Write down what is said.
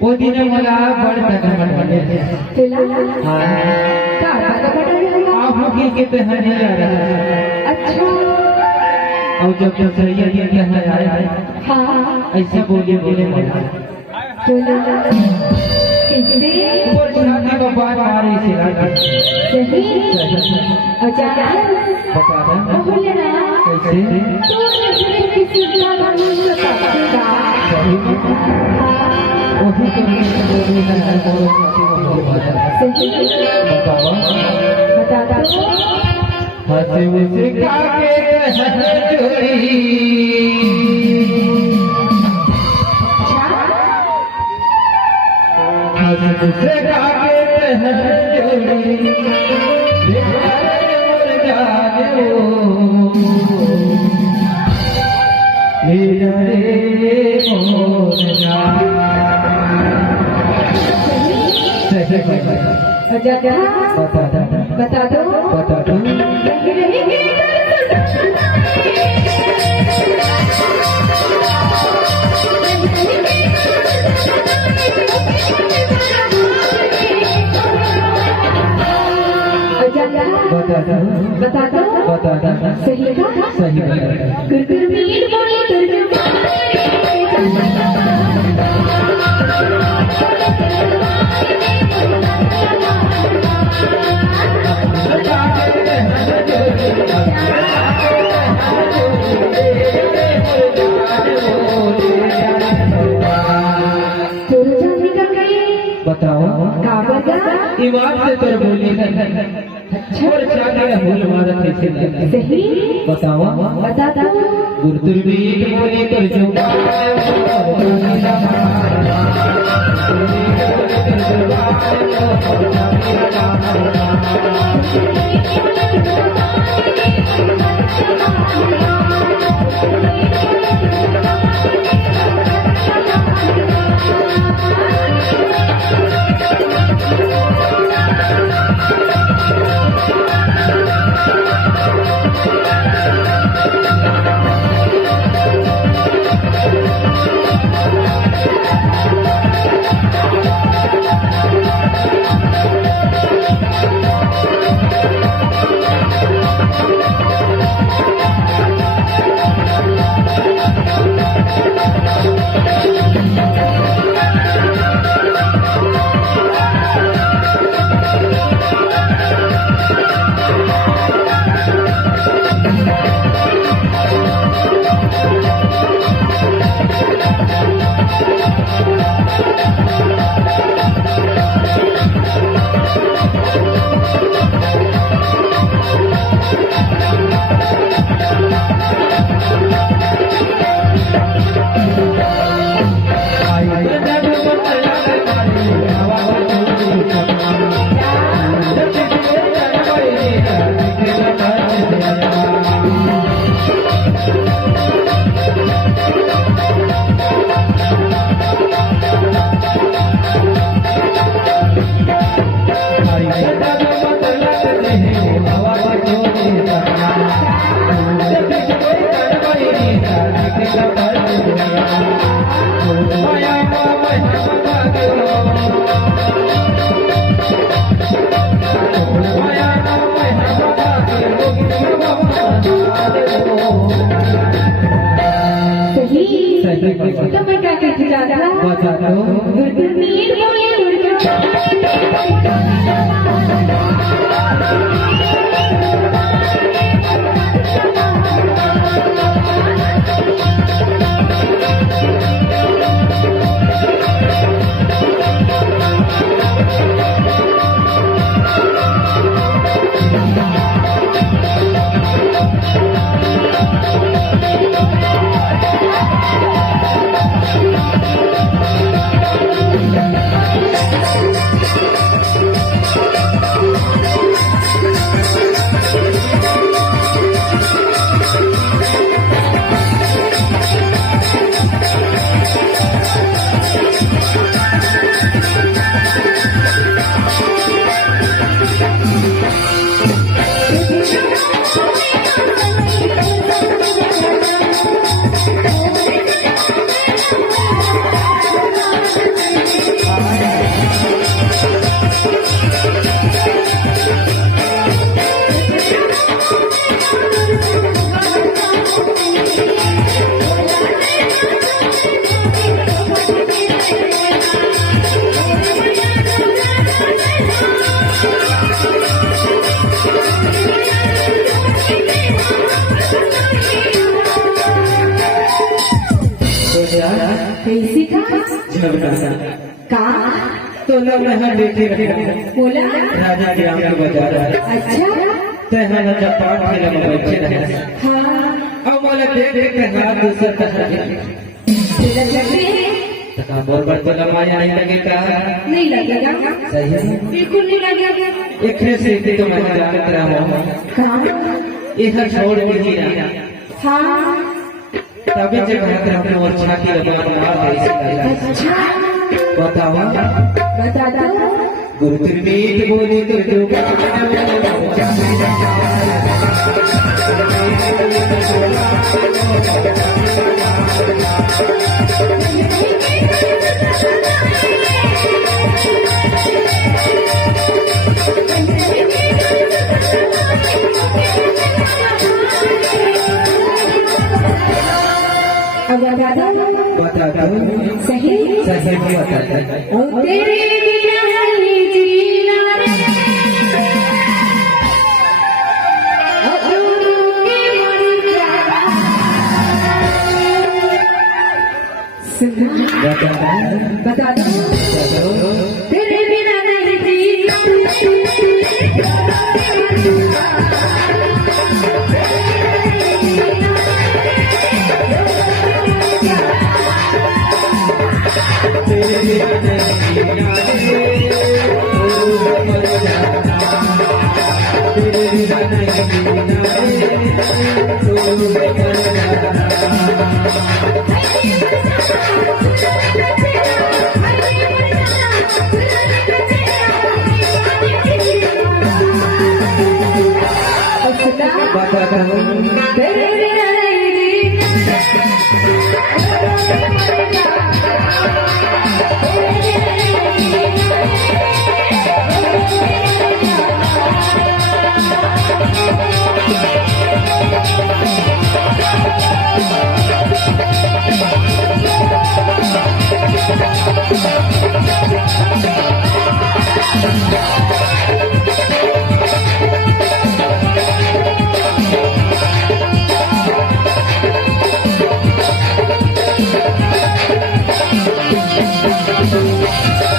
वो दिन मला बड़ तगड़ बने हाँ आप लोग के तो है नहीं आ रहा अच्छा और जब सैया दिन के है आए हाँ ऐसा बोले मना ऊपर शादी का बात आ रही से सही अच्छा बता दे कैसे वही तो बोलने का है बताओ हंसे मुस्का के हंस चोरी हंस मुस्का के हंस चोरी मर जाने वो मोर जा बता दो सही गुरगुरमीर बोले बताओ ईमान से तो बोली छोड़ जाने भूल मारत है सही बताओ बता दो गुरदुर्मीत बोली कर जो तो मैं क्या कहती बता दो गुरगुरमीर बोले सुनो बेटा का तो लोग यहाँ देखे रहे बोला राजा के आम के बाजार अच्छा तहना न जब पाठ खेला में बच्चे रहे हाँ अब वाला देख देख के हाथ दूसरा तरह तेरा चलते हैं तका बोल तो लमाया नहीं लगे का नहीं लगेगा सही है बिल्कुल नहीं लगेगा एक से तो मैं जानत रहा हूँ कहाँ इधर छोड़ दीजिए हाँ तभी जब कहते हैं अपने और छाती लगा मार दे इसका अच्छा बतावा बता दो गुरु मीत बोली तो जो अब बता दो सही सही बता तेरे बिना नहीं जीना रे के मर जाना सुना बता दो तेरे बिना नहीं जीना तेरे बिना नहीं Thank you.